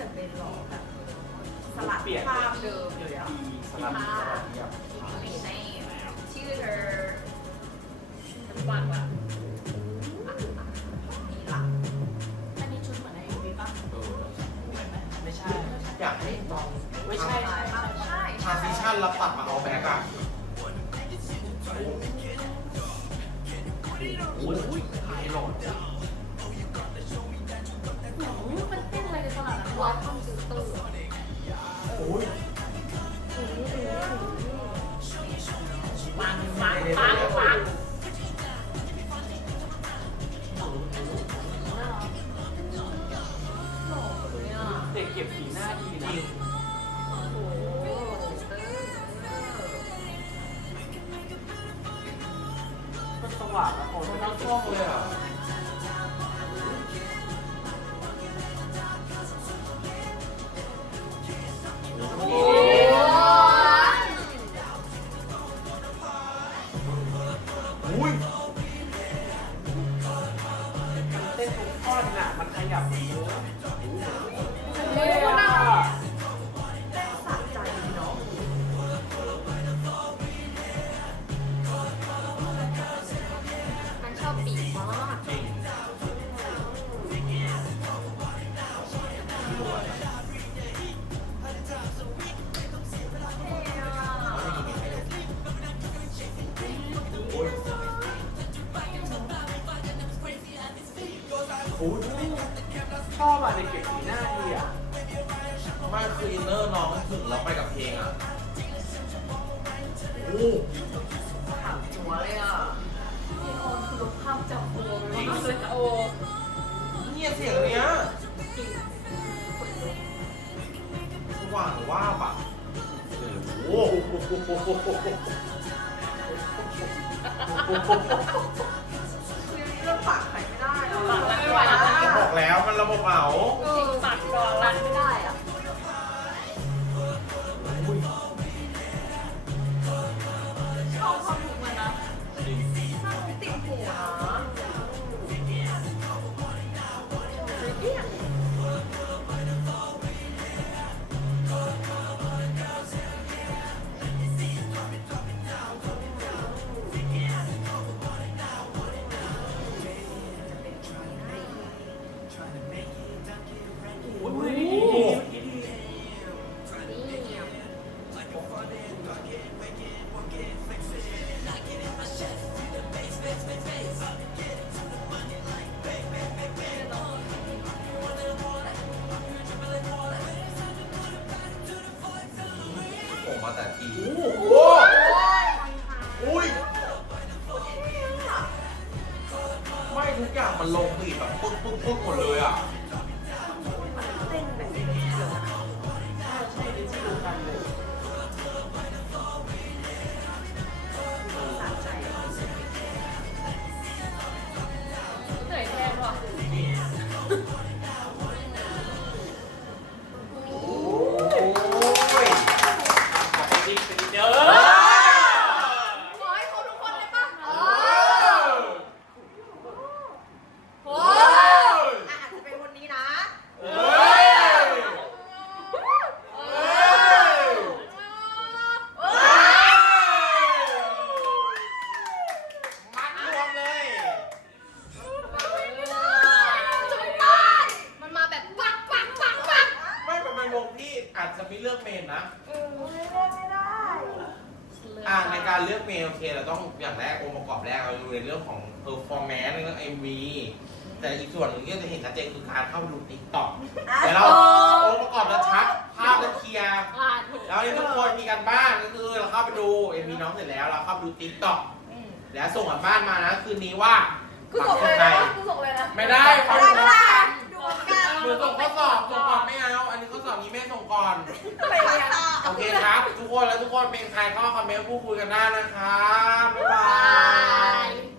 แต่เป็นหลอกแบบสลัดเปลี่ยนภาพเดิมเลยอะสลับมีในชื่อเธอฉันวาดว่าอะอีหลักอันนี้ชุดเหมือนในเอ็มวีป่ะเออเหมือนไหมไม่ใช่ อยากให้ลองไม่ใช่ใช่ใช่ทรานซิชั่นแล้วตัดมาเอาแบ็กอะโอ้โหหายหลอด กันขนาดนั้นวะต้องซื้อตู้โอ้ยปังปังปังปังเด็กเก็บสีหน้าดีนะโอ้โหมันสว่างอะคนมันไม่น่าต้องงเลยอะ ยับเยอะโอ้โหน่ารักสะใจเนาะมันชอบปีกมากจริงโอ้ย โอ้ยเกเก็บสีหน้าดีอะไม่คืออินเนอร์น้องถึงแล้วไปกับเพลงอะโอ้ถามจัวเลยอะพี่โอนคือลบภาพจากโอเลยจริงว่าเลยโอเนี่ยเสียงเนี้ยสว่างว่าบอะโอ้โหคือเรื่องปากใครไม่ได้หรอกไม่ไหวแล้วบอกแล้วมันระบบเหมา ผมมาแต่ทีโอ้โหโอ้โอ้ยอุ้ยไม่ทุกอย่างมันลงบีดแบบปึ๊กปึ๊กปึ๊กหมดเลยอะ นนะเออไม่ได้ไม่ได้อ่าในการเลือกเมนโอเค เราต้องอย่างแรกองค์ประกอบแรกเราดูในเรื่องของ performance ในเรื่อง MV แต่อีกส่วนหนึ่งที่เราจะเห็นชัดเจนคือการเข้าไปดู TikTok เดี๋ยวเราองค์ประกอบจะชัดภาพจะเคลียร์อ่าถูกแล้วนี่ทุกคนมีกันบ้านก็คือเราเข้าไปดู MV น้องเสร็จแล้ว เราเข้าไปดู TikTok แล้วส่งกันบ้านมานะคืนนี้ว่ากูส่งเลยนะกูส่งเลยนะไม่ได้ไม่ได้ไม่ได้ดูกันหรือส่งข้อสอบส่งก่อนไม่เอาอันนี้ข้อสอบนี้ไม่ส่ง ก่อน ไปเรียนโอเคครับ ทุกคนแล้วทุกคนเป็นใครก็คอมเมนต์พูดคุยกันได้นะครับ บ๊ายบาบาย ย